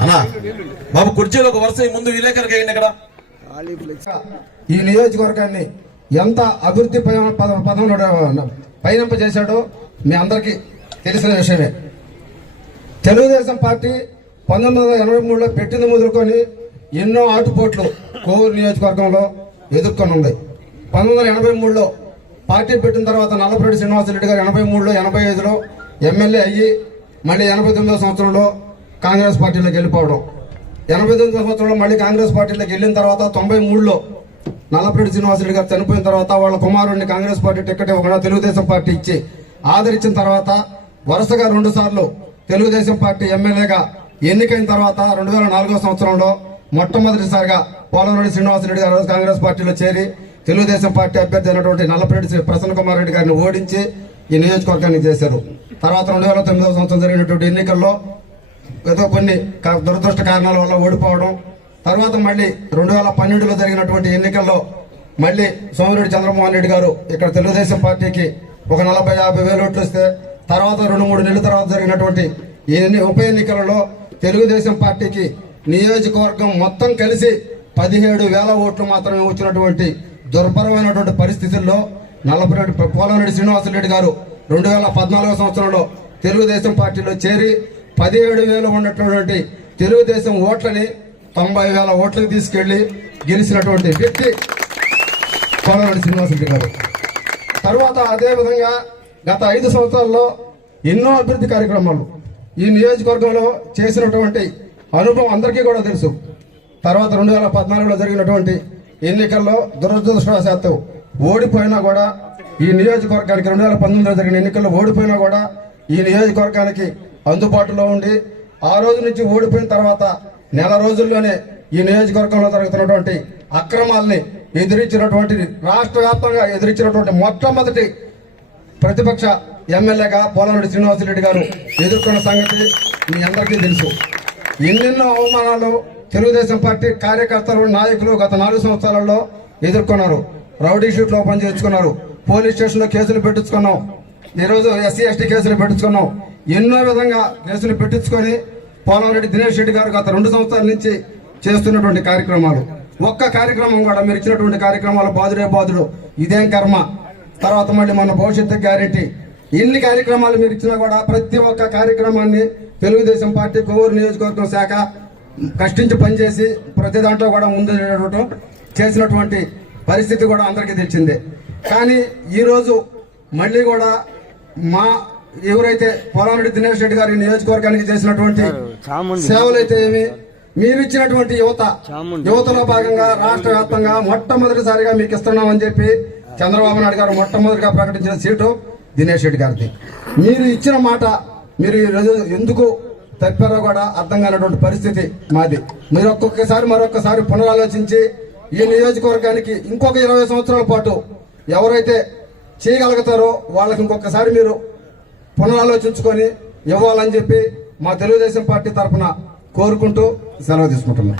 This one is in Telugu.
అన్నా బాబు కుర్చీలో ఒక వరుస ముందు విలేకరుగా అయింది ఇక్కడ. ఈ నియోజకవర్గాన్ని ఎంత అభివృద్ధి పద- పద- పదంలో పయనింప చేశాడో మీ అందరికీ తెలిసిన విషయమే. తెలుగుదేశం పార్టీ పంతొమ్మిది వందల ఎనభై మూడులో పెట్టింది మొదలుకొని ఎన్నో ఆటుపోట్లు కోవూరు నియోజకవర్గంలో ఎదుర్కొని ఉంది పంతొమ్మిది వందల ఎనభై మూడులో పార్టీ పెట్టిన తర్వాత నల్లపరెడ్డి శ్రీనివాసరెడ్డి గారు ఎనభై మూడులో ఎనభై ఐదులో ఎమ్మెల్యే అయ్యి మళ్ళీ ఎనభై తొమ్మిదో సంవత్సరంలో కాంగ్రెస్ పార్టీలోకి వెళ్ళిపోవడం ఎనభై తొమ్మిది సంవత్సరంలో మళ్ళీ కాంగ్రెస్ పార్టీలోకి వెళ్ళిన తర్వాత తొంభై మూడులో నల్లపరెడ్డి శ్రీనివాసరెడ్డి గారు చనిపోయిన తర్వాత వాళ్ళ కుమారుడిని కాంగ్రెస్ పార్టీ టికెట్ ఇవ్వకుండా తెలుగుదేశం పార్టీ ఇచ్చి ఆదరించిన తర్వాత వరుసగా రెండు సార్లు తెలుగుదేశం పార్టీ ఎమ్మెల్యేగా ఎన్నికైన తర్వాత రెండు వేల నాలుగో సంవత్సరంలో మొట్టమొదటిసారిగా పోలవరెడ్డి శ్రీనివాసరెడ్డి గారు కాంగ్రెస్ పార్టీలో చేరి తెలుగుదేశం పార్టీ అభ్యర్థి అయినటువంటి నల్లపరెడ్డి శ్రీ ప్రసన్న కుమార్ రెడ్డి గారిని ఓడించి ఈ నియోజకవర్గాన్ని చేశారు. తర్వాత రెండు వేల తొమ్మిదవ సంవత్సరం జరిగినటువంటి ఎన్నికల్లో ఏదో కొన్ని దురదృష్ట కారణాల వల్ల ఓడిపోవడం తర్వాత మళ్ళీ రెండు వేల పన్నెండులో జరిగినటువంటి ఎన్నికల్లో మళ్ళీ సోమిరెడ్డి చంద్రమోహన్ రెడ్డి గారు ఇక్కడ తెలుగుదేశం పార్టీకి ఒక నలభై యాభై వేలు ఓట్లు వస్తే తర్వాత రెండు మూడు నెలల తర్వాత జరిగినటువంటి ఈ ఎన్ని- ఉప ఎన్నికలలో తెలుగుదేశం పార్టీకి నియోజకవర్గం మొత్తం కలిసి పదిహేడు వేల ఓట్లు మాత్రమే వచ్చినటువంటి దుర్భరమైనటువంటి పరిస్థితుల్లో నల్లపరెడ్డి పోలంరెడ్డి శ్రీనివాసరెడ్డి గారు రెండు వేల పద్నాలుగో సంవత్సరంలో తెలుగుదేశం పార్టీలో చేరి పదిహేడు వేలు ఉన్నటువంటి తెలుగుదేశం ఓట్లని తొంభై వేల ఓట్లకు తీసుకెళ్ళి గెలిచినటువంటి వ్యక్తి కోలరెడ్డి శ్రీనివాసరెడ్డి గారు. తర్వాత అదేవిధంగా గత ఐదు సంవత్సరాల్లో ఎన్నో అభివృద్ధి కార్యక్రమాలు ఈ నియోజకవర్గంలో చేసినటువంటి అనుభవం అందరికీ కూడా తెలుసు. తర్వాత రెండు వేల పద్నాలుగులో జరిగినటువంటి ఎన్నికల్లో దురదృష్టవశాత్తు ఓడిపోయినా కూడా ఈ నియోజకవర్గానికి రెండు వేల పంతొమ్మిదిలో జరిగిన ఎన్నికల్లో ఓడిపోయినా కూడా ఈ నియోజకవర్గానికి అందుబాటులో ఉండి ఆ రోజు నుంచి ఓడిపోయిన తర్వాత నెల రోజుల్లోనే ఈ నియోజకవర్గంలో జరుగుతున్నటువంటి అక్రమాల్ని ఎదిరించినటువంటి రాష్ట్ర వ్యాప్తంగా ఎదిరించినటువంటి మొట్టమొదటి ప్రతిపక్ష ఎమ్మెల్యేగా పోలరెడ్డి శ్రీనివాసరెడ్డి గారు ఎదుర్కొన్న సంగతి మీ అందరికీ తెలుసు. ఎన్నెన్నో అవమానాలు తెలుగుదేశం పార్టీ కార్యకర్తలు నాయకులు గత నాలుగు సంవత్సరాలలో ఎదుర్కొన్నారు. రౌడీ షీట్లో పని చేసుకున్నారు పోలీస్ స్టేషన్లో కేసులు పెట్టించుకున్నాం. ఈరోజు ఎస్సీ ఎస్టీ కేసులు పెట్టించుకున్నాం. ఎన్నో విధంగా కేసులు పెట్టించుకొని పోలవరెడ్డి దినేష్ రెడ్డి గారు గత రెండు సంవత్సరాల నుంచి చేస్తున్నటువంటి కార్యక్రమాలు. ఒక్క కార్యక్రమం కూడా మీరు ఇచ్చినటువంటి కార్యక్రమాలు బాధుడే బాధుడు. ఇదేం కర్మ? తర్వాత మళ్ళీ మన భవిష్యత్తు గ్యారెంటీ. ఎన్ని కార్యక్రమాలు మీరు ఇచ్చినా కూడా ప్రతి ఒక్క కార్యక్రమాన్ని తెలుగుదేశం పార్టీ కోవూరు నియోజకవర్గం శాఖ కష్టించి పనిచేసి ప్రతి దాంట్లో కూడా ముందు చేసినటువంటి పరిస్థితి కూడా అందరికీ తెచ్చింది కానీ ఈరోజు మళ్ళీ కూడా మా ఎవరైతే పోలారెడ్డి దినేష్ రెడ్డి గారి నియోజకవర్గానికి చేసినటువంటి సేవలు అయితే ఏమి మీరు ఇచ్చినటువంటి యువత యువతలో భాగంగా రాష్ట్ర వ్యాప్తంగా మొట్టమొదటిసారిగా మీకు ఇస్తున్నామని చెప్పి చంద్రబాబు నాయుడు గారు మొట్టమొదటిగా ప్రకటించిన సీటు దినేష్ రెడ్డి గారిది. మీరు ఇచ్చిన మాట మీరు ఈ రోజు ఎందుకు తప్పారో కూడా అర్థం కానటువంటి పరిస్థితి మాది. మీరు ఒక్కొక్కసారి మరొకసారి పునరాలోచించి ఈ నియోజకవర్గానికి ఇంకొక ఇరవై సంవత్సరాల పాటు ఎవరైతే చేయగలుగుతారో వాళ్ళకి ఇంకొకసారి మీరు పునరాలోచించుకొని ఇవ్వాలని చెప్పి మా తెలుగుదేశం పార్టీ తరఫున కోరుకుంటూ సెలవు తీసుకుంటున్నాం.